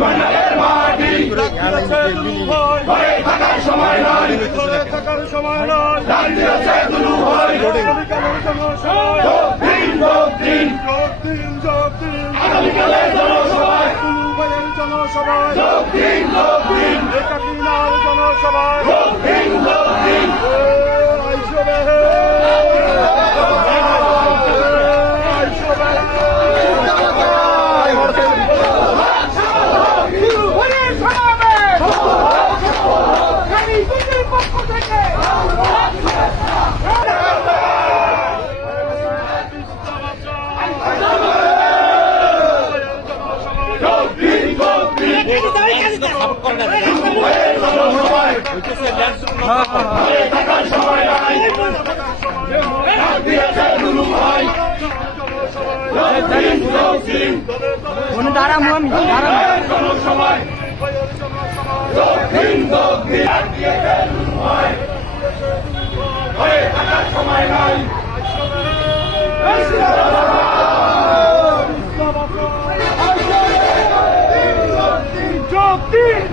বানারের মাটি হয়ে থাকার সময় নয় রাত দিয়েছে দুলু ভাই যোগ দিন আগামীকালের জনসভায় যোগ দিন যোগ দিন সময় নাই যোগ দিন